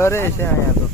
ડરે છે અહીંયા તો.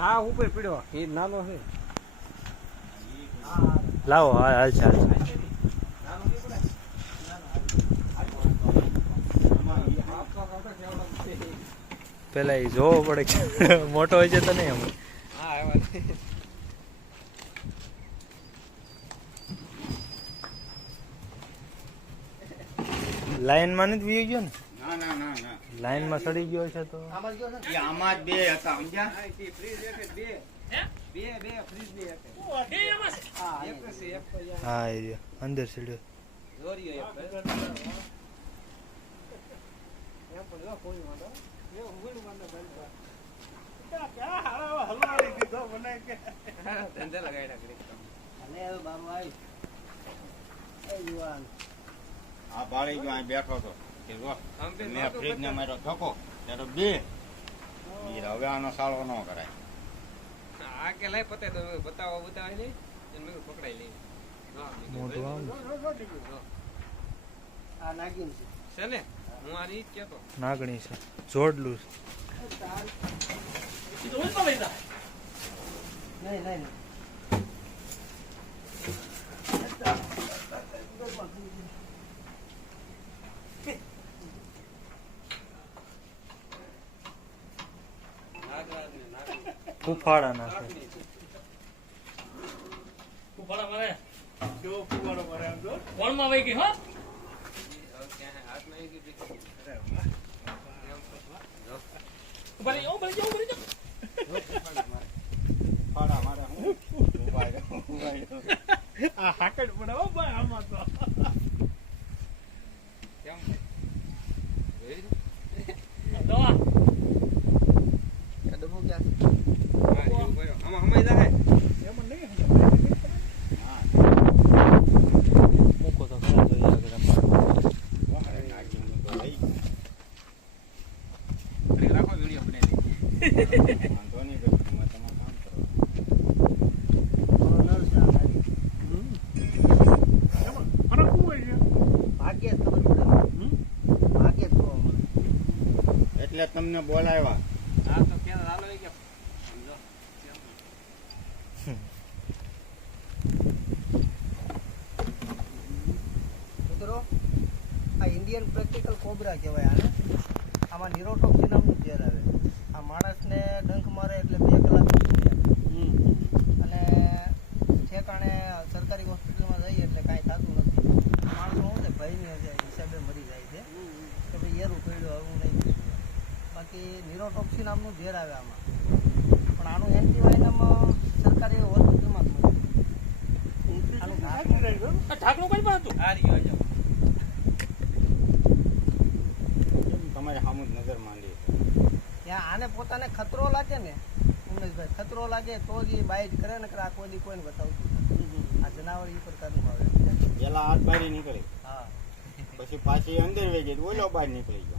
હા ઉપર પીડ્યો એ નાનો છે. લાવો હાલ ચાલ. પેલા એ જોવો પડે કે મોટો હોય છે તો નહીં અમે. લાઈન માં નથી વી ગયો ને. ના લાઈન માં સડી ગયો છે તો આમાં જ બે હતા સમજ્યા. હા એ અંદર સીડ્યો. આ બાળી ગયો અહીં બેઠો હતો મેં ફ્રીજ ને મારો ઠકો ત્યારે બે હવે આનો સાળો ન કરાય. આ કે લઈ પતે તો બતાવે નહીં મેં પકડાઈ લઈ મોટું આમ આ નાગિન છે ને હું આ રીત કેતો નાગણી છે જોડલું નહીં ફૂફાડા નાખે. ફૂફાડા મારે કેવો ફૂફાડો મારે આમ તો કોણમાં વઈ ગઈ હો બલી ઓ બલી જાવ ફાડા મારે હું આ હાકડ પડાવો ભાઈ આમાં તો કેમ દવા દબો ક્યાં આમાં હમાઈ જાય એમ નહીં મૂકો તો ખરા જોઈએ આગળ રાખો વિડીયો બનાવી વાંધો નહીં ભાઈ, તમે તમારું કામ કરો. નળ છે આ ગાડી. એમાં ફરક શું હોય છે? ભાગ્યે જ ખબર પડે. ભાગ્યે જ જોવા મળે. એટલે તમને બોલાવ્યા. આ તો ક્યાં હાલો એ કે સમજો મિત્રો આ ઇન્ડિયન પ્રેક્ટિકલ કોબરા કહેવાય આને. આમાં નિરોટોક્સિન નામનું ઝેર આવે. આ માણસને ડંખ મારે એટલે 2 કલાક અને ઠેકાણે સરકારી હોસ્પિટલમાં જઈએ એટલે કાંઈ થતું નથી. માણસો શું છે ભયની હિસાબે મરી જાય છે કે ભાઈ એરું પડ્યું હવું નહીં. બાકી નિરોટોક્સિન નામનું ઝેર આવે આમાં. પણ આનું એન્ટીવાયનમ સરકારી હોસ્પિટલમાં જ મળે. આનું ઢાંકણું આ ઢાંકણું કઈ પણ હતું? આ રહ્યો જો તમારે સામું જ નજર માંડી. ત્યાં આને પોતાને ખતરો લાગે ને ઉમેશભાઈ, ખતરો લાગે તો જ એ બાઈટ કરે ને આ કોઈ દી કોઈને બતાવતું નથી. આ જનાવર એ પ્રકારનું આવે. પેલા હાથ બહાર નીકળી, હા પછી પાછી અંદર વહી ગઈ, ઓલો બહાર નીકળી ગયો.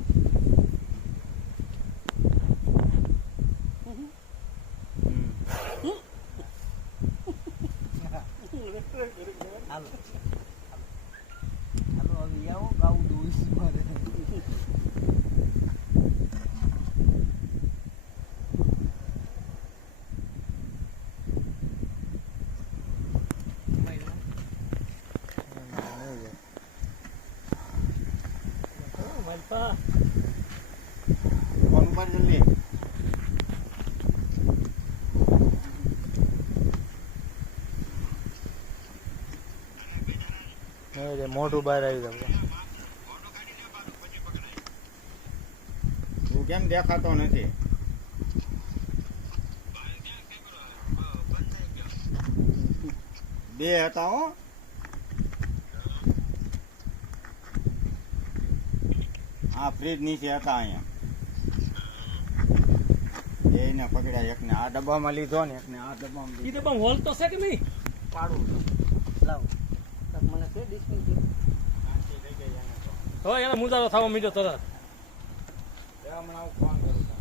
હાલો હાલો હવે આવો ગાવું દઉં મારે. માલપા ફોન ઉપર જલ્દી. હવે મોઢું બહાર આવી ગયું. તું કેમ દેખાતો નથી? બે હતા હો. આ ફ્રીજ નીચે હતા અહીંયા. એને પકડ્યા, એકને આ ડબ્બામાં લીધો ને એકને આ ડબ્બામાં ઈ લીધો. તો હોલ તો છે કે નહીં? પાડું લાવ મને છે ડિસ્મિસ છે. હવે એને મુજારો થવા માંડ્યો તરત. એ હમણાં હું ફોન કરું છું.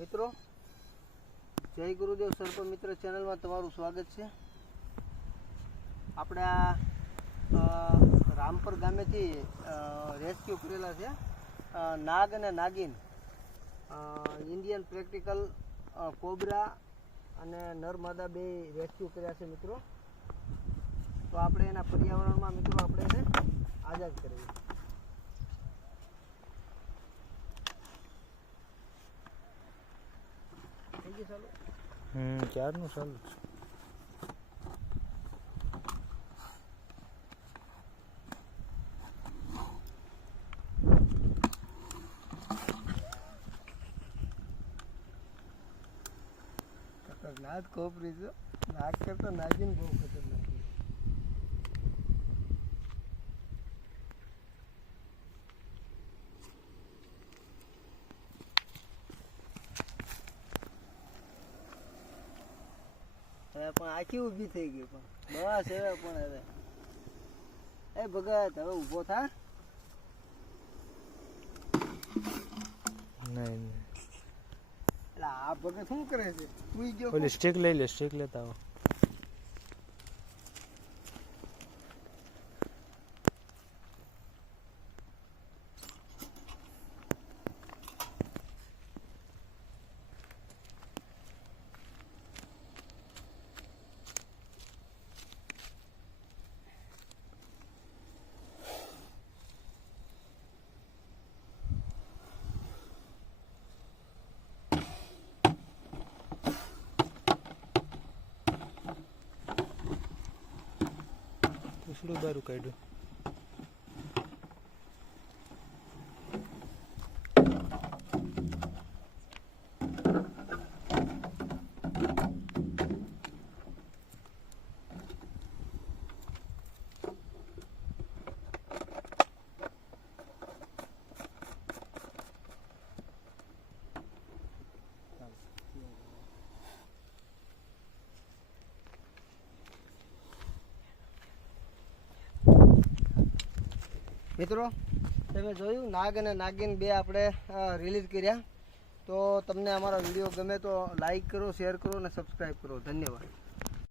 મિત્રો જય ગુરુદેવ સર્પ મિત્ર ચેનલમાં તમારું સ્વાગત છે. આપણે આ રામપર ગામેથી રેસ્ક્યુ કરેલા છે નાગ અને નાગિન, ઇન્ડિયન પ્રેક્ટિકલ કોબરા અને નરમાદા બે રેસ્ક્યુ કર્યા છે મિત્રો. તો આપણે એના પર્યાવરણમાં મિત્રો આપણે એને આઝાદ કરીએ. થઈ ગયું ચાલો. ક્યારનું ચાલુ છે. ખતરનાક કોપરી છે. નાક કરતા નાગિન બહુ ખતરનાક છે. હવે પણ આખી ઊભી થઈ ગઈ પણ બસ હવે પણ હવે એ ભગત હવે ઊભો થા. નહીં નહીં. એટલે આ ભગત શું કરે છે? સુઈ ગયો ઓલી સ્ટીક લઈ લે, સ્ટીક લેતા આવો. પૂછડું બારું કાઢ્યું. મિત્રો તમે જોયું નાગ અને નાગિન બે આપણે રિલીઝ કર્યા. તો તમને અમારો વિડીયો ગમે તો લાઈક કરો, શેર કરો અને સબસ્ક્રાઈબ કરો. ધન્યવાદ.